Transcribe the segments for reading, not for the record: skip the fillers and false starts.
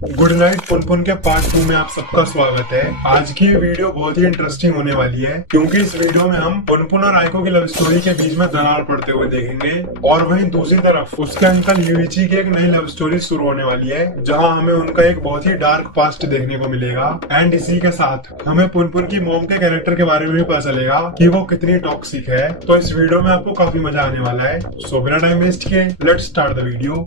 Good night Punpun के part 2 में आप सबका स्वागत है। आज की ये वीडियो बहुत ही इंटरेस्टिंग होने वाली है क्योंकि इस वीडियो में हम पुनपुन और आइको की लव स्टोरी के बीच में दरार पड़ते हुए देखेंगे और वहीं दूसरी तरफ उसके अंकल यूइची की एक नई लव स्टोरी शुरू होने वाली है जहां हमें उनका एक बहुत ही डार्क पास्ट देखने को मिलेगा। एंड इसी के साथ हमें पुनपुन की मॉम के कैरेक्टर के बारे में भी पता चलेगा कि वो कितनी टॉक्सिक है। तो इस वीडियो में आपको काफी मजा आने वाला है। सो बिना टाइम वेस्ट किए लेट्स स्टार्ट द वीडियो।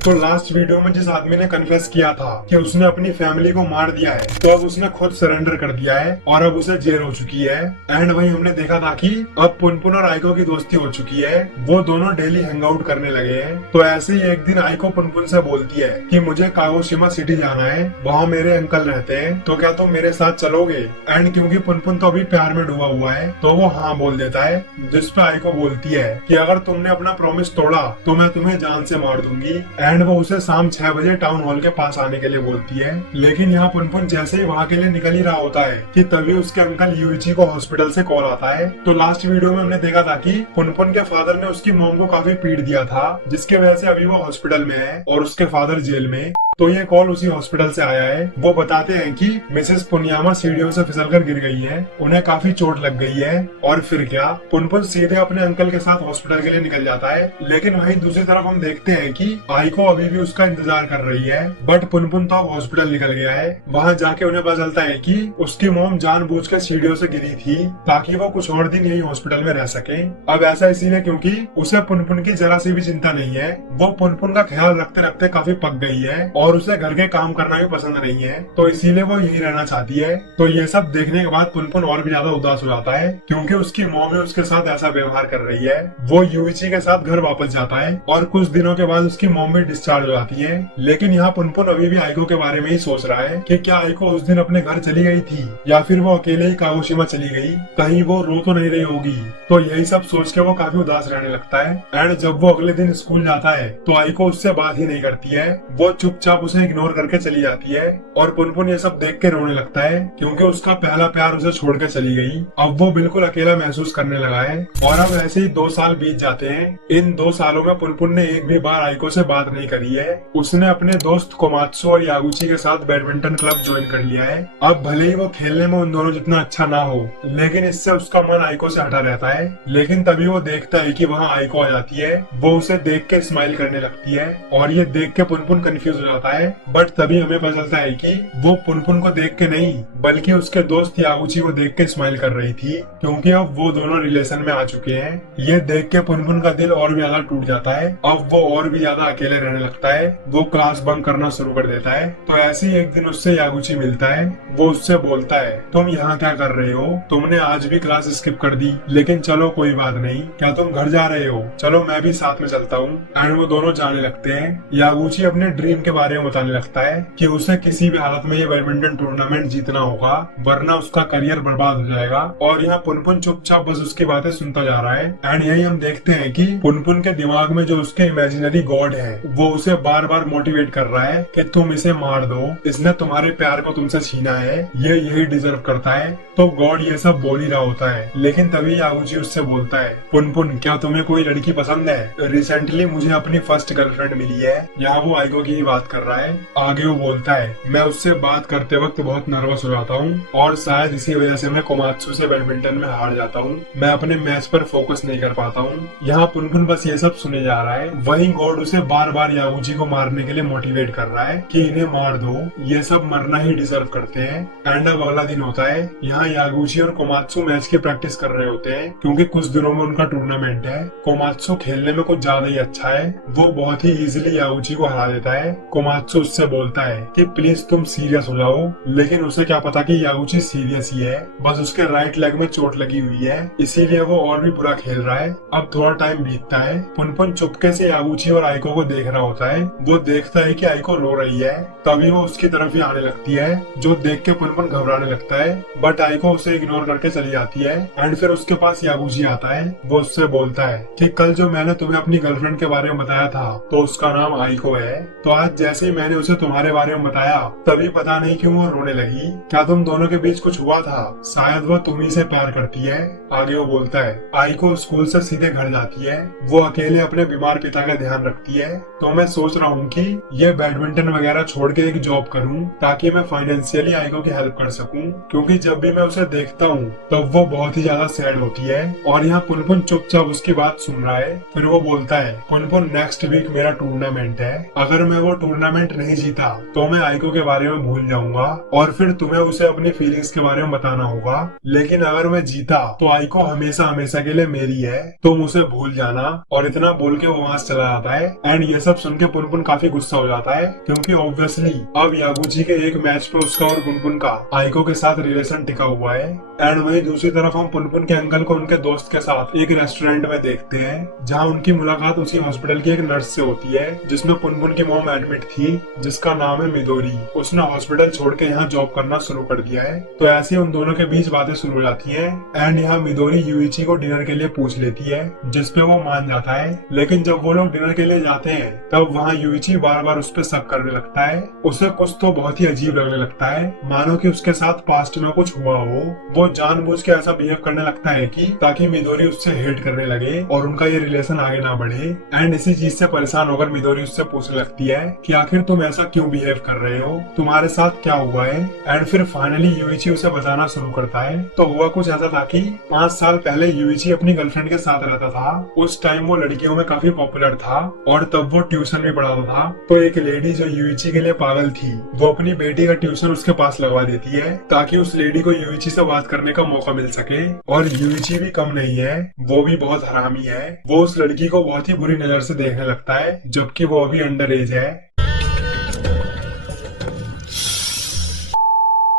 तो लास्ट वीडियो में जिस आदमी ने कन्फेस किया था कि उसने अपनी फैमिली को मार दिया है, तो अब उसने खुद सरेंडर कर दिया है और अब उसे जेल हो चुकी है। एंड वही हमने देखा था कि अब पुनपुन और आइको की दोस्ती हो चुकी है, वो दोनों डेली हैंग आउट करने लगे हैं। तो ऐसे ही एक दिन आइको पुनपुन से बोलती है कि मुझे कागोशिमा सिटी जाना है, वहाँ मेरे अंकल रहते हैं, तो क्या तुम मेरे साथ चलोगे। एंड क्योंकि पुनपुन तो अभी प्यार में डूबा हुआ है तो वो हाँ बोल देता है, जिसपे आइको बोलती है कि अगर तुमने अपना प्रॉमिस तोड़ा तो मैं तुम्हें जान से मार दूंगी। एंड वो उसे शाम 6 बजे टाउन हॉल के पास आने के लिए बोलती है। लेकिन यहाँ पुनपुन जैसे ही वहाँ के लिए निकल ही रहा होता है कि तभी उसके अंकल यूइची को हॉस्पिटल से कॉल आता है। तो लास्ट वीडियो में हमने देखा था कि पुनपुन के फादर ने उसकी मॉम को काफी पीट दिया था, जिसकी वजह से अभी वो हॉस्पिटल में है और उसके फादर जेल में। तो ये कॉल उसी हॉस्पिटल से आया है। वो बताते हैं कि मिसेस पुनियामा सीढ़ियों से फिसलकर गिर गई है, उन्हें काफी चोट लग गई है। और फिर क्या, पुनपुन सीधे अपने अंकल के साथ हॉस्पिटल के लिए निकल जाता है। लेकिन वहीं दूसरी तरफ हम देखते हैं कि आइको अभी भी उसका इंतजार कर रही है, बट पुनपुन तो अब हॉस्पिटल निकल गया है। वहाँ जाके उन्हें पता चलता है कि उसकी मॉम जानबूझकर सीढ़ियों से गिरी थी ताकि वो कुछ और दिन यही हॉस्पिटल में रह सके। अब ऐसा इसीलिए क्योंकि उसे पुनपुन की जरा सी भी चिंता नहीं है। वो पुनपुन का ख्याल रखते रखते काफी पक गई है और उसे घर के काम करना भी पसंद नहीं है, तो इसीलिए वो यही रहना चाहती है। तो ये सब देखने के बाद पुनपुन और भी ज्यादा उदास हो जाता है क्योंकि उसकी मॉम ही उसके साथ ऐसा व्यवहार कर रही है। वो यूइची के साथ घर वापस जाता है और कुछ दिनों के बाद उसकी मॉम भी डिस्चार्ज हो जाती है। लेकिन यहाँ पुनपुन अभी भी आइको के बारे में ही सोच रहा है कि क्या आइको उस दिन अपने घर चली गई थी या फिर वो अकेले ही कागोशिमा चली गई, कहीं वो रो तो नहीं रही होगी। तो यही सब सोच के वो काफी उदास रहने लगता है। एंड जब वो अगले दिन स्कूल जाता है तो आइको उससे बात ही नहीं करती है, वो चुपचाप उसे इग्नोर करके चली जाती है। और पुनपुन ये सब देख के रोने लगता है क्योंकि उसका पहला प्यार उसे छोड़ के चली गई। अब वो बिल्कुल अकेला महसूस करने लगा है। और अब ऐसे ही 2 साल बीत जाते हैं। इन 2 सालों में पुनपुन ने एक भी बार आइको से बात नहीं करी है। उसने अपने दोस्त कोमात्सु और यागुची के साथ बैडमिंटन क्लब ज्वाइन कर लिया है। अब भले ही वो खेलने में उन दोनों जितना अच्छा ना हो, लेकिन इससे उसका मन आइको से हटा रहता है। लेकिन तभी वो देखता है कि वहाँ आइको आ जाती है। वो उसे देख के स्माइल करने लगती है और ये देख के पुनपुन कंफ्यूज हो जाता है। बट तभी हमें पता चलता है कि वो पुनपुन को देख के नहीं बल्कि उसके दोस्त यागुची को देख के स्माइल कर रही थी, क्योंकि अब वो दोनों रिलेशन में आ चुके हैं। ये देख के पुनपुन का दिल और भी ज्यादा टूट जाता है। अब वो और भी ज्यादा अकेले रहने लगता है। वो क्लास बंक करना शुरू कर देता है। तो ऐसे ही एक दिन उससे यागुची मिलता है। वो उससे बोलता है, तुम यहाँ क्या कर रहे हो, तुमने आज भी क्लास स्किप कर दी, लेकिन चलो कोई बात नहीं, क्या तुम घर जा रहे हो, चलो मैं भी साथ में चलता हूँ। एंड वो दोनों जाने लगते हैं। यागुची अपने ड्रीम के बारे में बताने लगता है कि उसे किसी भी हालत में ये बैडमिंटन टूर्नामेंट जीतना होगा, वरना उसका करियर बर्बाद हो जाएगा। और यहाँ पुनपुन चुपचाप बस उसकी बातें सुनता जा रहा है। एंड यही हम देखते हैं कि पुनपुन के दिमाग में जो उसके इमेजिनरी गॉड है, वो उसे बार बार मोटिवेट कर रहा है कि तुम इसे मार दो, इसने तुम्हारे प्यार को तुमसे छीना है, ये यही डिजर्व करता है। तो गॉड ये सब बोल ही रहा होता है। लेकिन तभी यागुची उससे बोलता है, पुनपुन क्या तुम्हें कोई लड़की पसंद है, रिसेंटली मुझे अपनी फर्स्ट गर्लफ्रेंड मिली है। यहाँ वो आइको की ही बात कर रहा है। आगे वो बोलता है, मैं उससे बात करते वक्त बहुत नर्वस हो जाता हूँ और शायद इसी वजह से मैं कोमात्सु से बैडमिंटन में हार जाता हूँ, मैं अपने मैच पर फोकस नहीं कर पाता हूँ। यहाँ पुनपुन बस ये सब सुने जा रहा है। वहीं गॉड उसे बार बार यागुची को मारने के लिए मोटिवेट कर रहा है कि इन्हें मार दो, ये सब मरना ही डिजर्व करते हैं। एंड अब अगला दिन होता है। यहाँ यागुची और कोमात्सु मैच की प्रैक्टिस कर रहे होते हैं क्योंकि कुछ दिनों में उनका टूर्नामेंट है। कोमात्सु खेलने में कुछ ज्यादा ही अच्छा है, वो बहुत ही इजीली यागुची को हरा देता है। कोमात्सु उससे बोलता है कि प्लीज तुम सीरियस हो जाओ, लेकिन उसे क्या पता कि यागुची सीरियस ही है, बस उसके राइट लेग में चोट लगी हुई है, इसीलिए वो और भी बुरा खेल रहा है। अब थोड़ा टाइम बीतता है। पुनपुन चुपके से यागुची और आइको को देख रहा होता है। वो देखता है कि आइको रो रही है, तभी वो उसकी तरफ ही आने लगती है, जो देख के पुनपुन घबराने लगता है। बट आइको उसे इग्नोर करके चली जाती है। एंड फिर उसके पास यागुची आता है। वो उससे बोलता है कि कल जो मैंने तुम्हें अपनी गर्लफ्रेंड के बारे में बताया था, तो उसका नाम आइको है। तो आज जैसे जैसे ही मैंने उसे तुम्हारे बारे में बताया तभी पता नहीं क्यों वो रोने लगी। क्या तुम दोनों के बीच कुछ हुआ था? शायद वो तुम्ही से प्यार करती है। आगे वो बोलता है, आइको स्कूल से सीधे घर जाती है। वो अकेले अपने बीमार पिता का ध्यान रखती है। तो मैं सोच रहा हूँ कि ये बैडमिंटन वगैरह छोड़ के एक जॉब करूँ ताकि मैं फाइनेंशियली आइको की हेल्प कर सकूँ, क्योंकि जब भी मैं उसे देखता हूँ तब वो बहुत ही ज्यादा सैड होती है। और यहाँ पुनपुन चुपचाप उसकी बात सुन रहा है। फिर वो बोलता है, पुनपुन नेक्स्ट वीक मेरा टूर्नामेंट है। अगर मैं वो टूर्नामेंट नहीं जीता तो मैं आइको के बारे में भूल जाऊंगा और फिर तुम्हें उसे अपनी फीलिंग्स के बारे में बताना होगा। लेकिन अगर मैं जीता तो आइको हमेशा हमेशा के लिए मेरी है, तुम उसे भूल जाना। और इतना बोल के वो वहाँ से चला जाता है। एंड ये सब सुन के पुनपुन काफी गुस्सा हो जाता है, क्योंकि ऑब्वियसली अब यागुची के एक मैच पे उसका और पुनपुन का आइको के साथ रिलेशन टिका हुआ है। एंड वहीं दूसरी तरफ हम पुनपुन के अंकल को उनके दोस्त के साथ एक रेस्टोरेंट में देखते हैं, जहाँ उनकी मुलाकात उसी हॉस्पिटल की एक नर्स से होती है जिसमें पुनपुन की मॉम एडमिट थी, जिसका नाम है मिदोरी। उसने हॉस्पिटल छोड़ के यहाँ जॉब करना शुरू कर दिया है। तो ऐसे उन दोनों के बीच बातें शुरू हो जाती है। एंड यहाँ मिदोरी यूइची को डिनर के लिए पूछ लेती है, जिसपे वो मान जाता है। लेकिन जब वो लोग डिनर के लिए जाते हैं तब वहाँ यूइची बार बार उस पर शक करने लगता है। उसे कुछ तो बहुत ही अजीब लगने लगता है, मानो कि उसके साथ पास्ट में कुछ हुआ हो। वो जानबूझ के ऐसा बिहेव करने लगता है कि ताकि मिदोरी उससे हेट करने लगे और उनका ये रिलेशन आगे ना बढ़े। एंड इसी चीज से परेशान होकर मिदोरी उससे पूछने लगती है कि आखिर तुम ऐसा क्यों बिहेव कर रहे हो, तुम्हारे साथ क्या हुआ है। एंड फिर फाइनली यूइची उसे बताना शुरू करता है। तो हुआ कुछ ऐसा था कि 5 साल पहले यूइची अपनी गर्लफ्रेंड के साथ रहता था। उस टाइम वो लड़कियों में काफी पॉपुलर था और तब वो ट्यूशन भी पढ़ाता था। तो एक लेडी जो यूइची के लिए पागल थी, वो अपनी बेटी का ट्यूशन उसके पास लगवा देती है ताकि उस लेडी को यूइची से बात करने का मौका मिल सके। और यूइची भी कम नहीं है, वो भी बहुत हरामी है। वो उस लड़की को बहुत ही बुरी नजर से देखने लगता है, जबकि वो अभी अंडर एज है।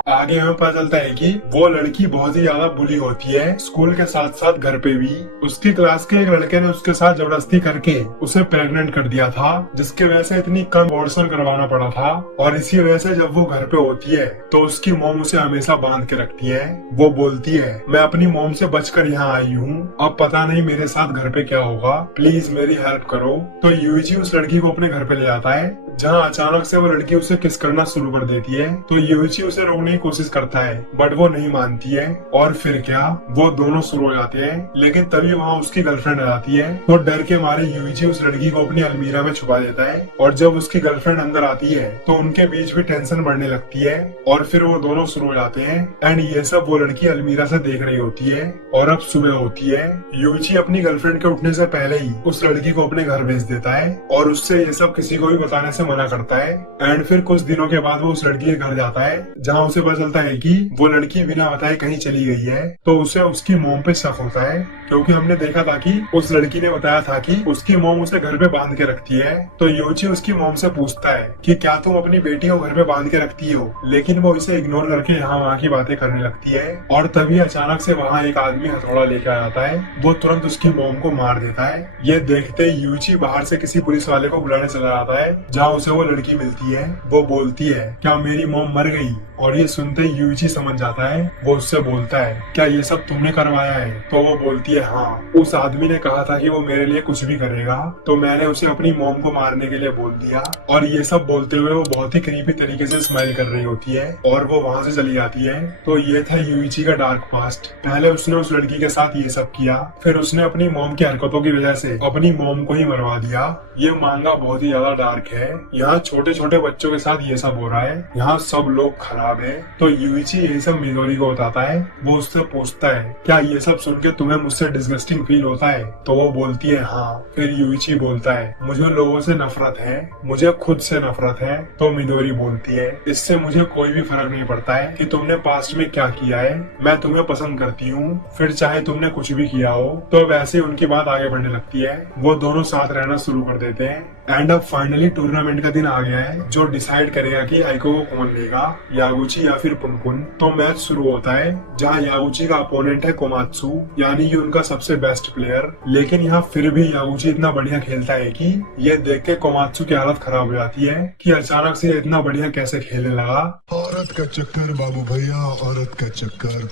आगे हमें पता चलता है कि वो लड़की बहुत ही ज्यादा बुली होती है, स्कूल के साथ साथ घर पे भी। उसकी क्लास के एक लड़के ने उसके साथ जबरदस्ती करके उसे प्रेग्नेंट कर दिया था, जिसकी वजह से इतनी कम अबॉर्शन करवाना पड़ा था। और इसी वजह से जब वो घर पे होती है तो उसकी मॉम उसे हमेशा बांध के रखती है। वो बोलती है, मैं अपनी मॉम से बचकर यहाँ आई हूँ, अब पता नहीं मेरे साथ घर पे क्या होगा, प्लीज मेरी हेल्प करो। तो यूइची उस लड़की को अपने घर पे ले जाता है, जहाँ अचानक से वो लड़की उसे किस करना शुरू कर देती है। तो यूइची उसे रोकने की कोशिश करता है, बट वो नहीं मानती है। और फिर क्या, वो दोनों शुरू हो जाते हैं। लेकिन तभी वहाँ उसकी गर्लफ्रेंड आ जाती है। तो डर के मारे यूइची उस लड़की को अपनी अलमीरा में छुपा देता है। और जब उसकी गर्लफ्रेंड अंदर आती है तो उनके बीच भी टेंशन बढ़ने लगती है और फिर वो दोनों शुरू हो जाते हैं। एंड ये सब वो लड़की अलमीरा से देख रही होती है। और अब सुबह होती है। यूइची अपनी गर्लफ्रेंड के उठने से पहले ही उस लड़की को अपने घर भेज देता है और उससे ये सब किसी को भी बताने से मना करता है। एंड फिर कुछ दिनों के बाद वो उस लड़की के घर जाता है, जहाँ उसे पता चलता है कि वो लड़की बिना बताए कहीं चली गई है। तो उसे उसकी मॉम पे शक होता है, क्योंकि हमने देखा था कि उस लड़की ने बताया था कि उसकी मॉम उसे घर पे बांध के रखती है। तो यूइची उसकी मॉम से पूछता है कि क्या तुम अपनी बेटी को घर पे बांध के रखती हो, लेकिन वो इसे इग्नोर करके यहाँ वहाँ की बातें करने लगती है। और तभी अचानक से वहाँ एक आदमी हथौड़ा लेकर आ जाता है। वो तुरंत उसकी मॉम को मार देता है। ये देखते ही यूइची बाहर से किसी पुलिस वाले को बुलाने चला जाता है, जहाँ उसे वो लड़की मिलती है। वो बोलती है, क्या मेरी मॉम मर गई? और ये सुनते ही यूइची समझ जाता है। वो उससे बोलता है, क्या ये सब तुमने करवाया है? तो वो बोलती है, हाँ, उस आदमी ने कहा था कि वो मेरे लिए कुछ भी करेगा, तो मैंने उसे अपनी मॉम को मारने के लिए बोल दिया। और ये सब बोलते हुए वो बहुत ही क्रीपी तरीके से स्माइल कर रही होती है और वो वहाँ से चली जाती है। तो ये था यूइची का डार्क पास्ट। पहले उसने उस लड़की के साथ ये सब किया, फिर उसने अपनी मॉम की हरकतों की वजह से अपनी मॉम को ही मरवा दिया। ये मांगा बहुत ही ज्यादा डार्क है। यहाँ छोटे छोटे बच्चों के साथ ये सब हो रहा है। यहाँ सब लोग खराब है। तो यूइची ये सब मिदोरी को बताता है। वो उससे पूछता है, क्या ये सब सुन के तुम्हें मुझसे डिस्गस्टिंग फील होता है? तो वो बोलती है, हाँ। फिर यूइची बोलता है, मुझे लोगों से नफरत है, मुझे खुद से नफरत है। तो मिदोरी बोलती है, इससे मुझे कोई भी फर्क नहीं पड़ता है कि तुमने पास्ट में क्या किया है, मैं तुम्हें पसंद करती हूँ, फिर चाहे तुमने कुछ भी किया हो। तो वैसे उनकी बात आगे बढ़ने लगती है। वो दोनों साथ रहना शुरू कर देते हैं। एंड अब फाइनली टूर्नामेंट का दिन आ गया है, जो डिसाइड करेगा कि आइको को कौन लेगा, यागुची या फिर पुनपुन। तो मैच शुरू होता है, जहां यागुची का अपोनेंट है कोमात्सु, यानी कि उनका सबसे बेस्ट प्लेयर। लेकिन यहाँ फिर भी यागुची इतना बढ़िया खेलता है कि ये देख के कोमात्सु की हालत खराब हो जाती है कि अचानक से इतना बढ़िया कैसे खेलने लगा। औरत का चक्कर बाबू भैया, औरत का चक्कर।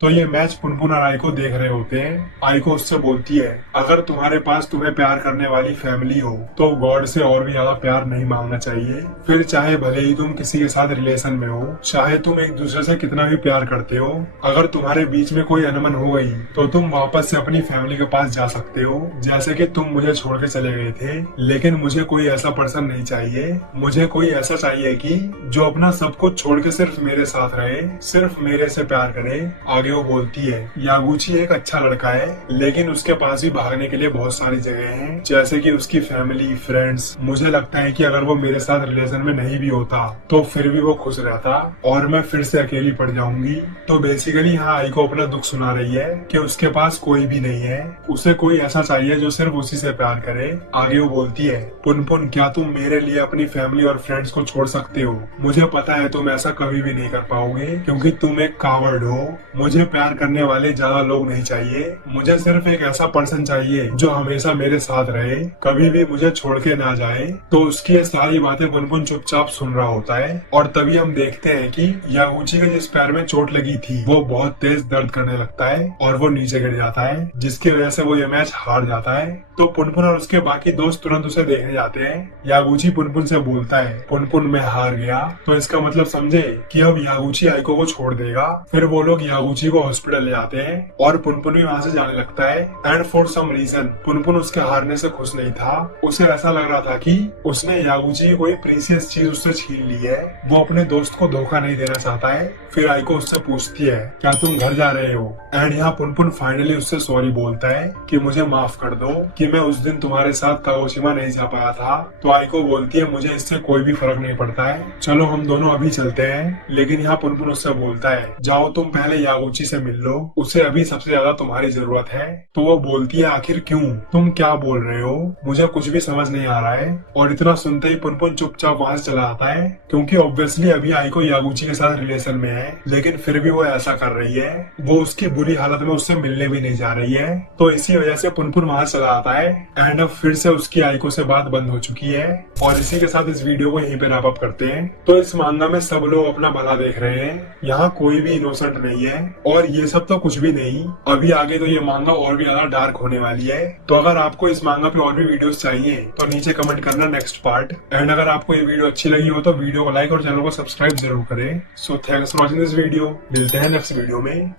तो ये मैच पुनपुन और आइको देख रहे होते हैं। आइको उससे बोलती है, अगर तुम्हारे पास तुम्हें प्यार करने वाली फैमिली हो तो गॉड से और भी ज्यादा प्यार नहीं मांगना चाहिए। फिर चाहे भले ही तुम किसी के साथ रिलेशन में हो, चाहे तुम एक दूसरे से कितना भी प्यार करते हो, अगर तुम्हारे बीच में कोई अनबन हो गई तो तुम वापस से अपनी फैमिली के पास जा सकते हो। जैसे कि तुम मुझे छोड़ के चले गए थे, लेकिन मुझे कोई ऐसा पर्सन नहीं चाहिए। मुझे कोई ऐसा चाहिए कि जो अपना सब कुछ छोड़ के सिर्फ मेरे साथ रहे, सिर्फ मेरे से प्यार करे। आगे वो बोलती है, यागुची एक अच्छा लड़का है, लेकिन उसके पास भी भागने के लिए बहुत सारी जगह हैं, जैसे कि उसकी फैमिली, फ्रेंड्स। मुझे लगता है कि अगर वो मेरे साथ रिलेशन में नहीं भी होता तो फिर भी वो खुश रहता और मैं फिर से अकेली पड़ जाऊंगी। तो बेसिकली यहाँ आई को अपना दुख सुना रही है कि उसके पास कोई भी नहीं है, उसे कोई ऐसा चाहिए जो सिर्फ उसी से प्यार करे। आगे वो बोलती है, पुनपुन क्या तुम मेरे लिए अपनी फैमिली और फ्रेंड्स को छोड़ सकते हो? मुझे पता है तुम ऐसा कभी भी नहीं कर पाओगे, क्योंकि तुम एक कावर्ड हो। मुझे प्यार करने वाले ज्यादा लोग नहीं चाहिए, मुझे सिर्फ एक ऐसा पर्सन चाहिए जो हमेशा मेरे साथ रहे, कभी भी मुझे छोड़ के ना जाए। तो उसकी ये सारी बातें पुनपुन चुपचाप सुन रहा होता है और तभी हम देखते हैं कि यागुची के जिस पैर में चोट लगी थी वो बहुत तेज दर्द करने लगता है और वो नीचे गिर जाता है, जिसकी वजह से वो ये मैच हार जाता है। तो पुनपुन और उसके बाकी दोस्त तुरंत उसे देखने जाते हैं। यागुची पुनपुन से बोलता है, पुनपुन मैं हार गया। तो इसका मतलब समझे कि अब यागुची आइको को छोड़ देगा। फिर वो लोग यागुची को हॉस्पिटल ले जाते हैं और पुनपुन भी वहाँ से जाने लगता है। And for some reason Punpun उसके हारने से खुश नहीं था। उसे ऐसा लग रहा था कि उसने यागुची की कोई प्रीसियस चीज उससे छीन ली है। वो अपने दोस्त को धोखा नहीं देना चाहता है। फिर आइको उससे पूछती है, क्या तुम घर जा रहे हो? एंड यहाँ पुनपुन फाइनली उससे सॉरी बोलता है कि मुझे माफ कर दो कि मैं उस दिन तुम्हारे साथ कागोशिमा नहीं जा पाया था। तो आइको बोलती है, मुझे इससे कोई भी फर्क नहीं पड़ता है, चलो हम दोनों अभी चलते हैं। लेकिन यहाँ पुनपुन उससे बोलता है, जाओ तुम पहले यागुची से मिल लो, उसे अभी सबसे ज्यादा तुम्हारी जरूरत है। तो वो बोलती है, आखिर क्यों? तुम क्या बोल रहे हो? मुझे कुछ भी समझ नहीं आ रहा है। और इतना सुनते ही पुनपुन चुपचाप वहां से चला आता है, क्योंकि ऑब्वियसली अभी आइको यागुची के साथ रिलेशन में है, लेकिन फिर भी वो ऐसा कर रही है। वो उसकी बुरी हालत में उससे मिलने भी नहीं जा रही है। तो इसी वजह से पुनपुन वहां चला आता है। एंड अब फिर से उसकी आइको से बात बंद हो चुकी है। और इसी के साथ इस वीडियो को यहीं पे रैप अप करते हैं। तो इस मांगा में सब लोग अपना भला देख रहे हैं, यहाँ कोई भी इनोसेंट नहीं है। और ये सब तो कुछ भी नहीं, अभी आगे तो ये मांगा और भी ज्यादा डार्क होने वाली है। तो अगर आपको इस मांगा पे और भी वीडियोस चाहिए तो नीचे कमेंट करना नेक्स्ट पार्ट। एंड अगर आपको ये वीडियो अच्छी लगी हो तो वीडियो को लाइक और चैनल को सब्सक्राइब जरूर करें। So thanks for watching this video. मिलते हैं नेक्स्ट वीडियो में।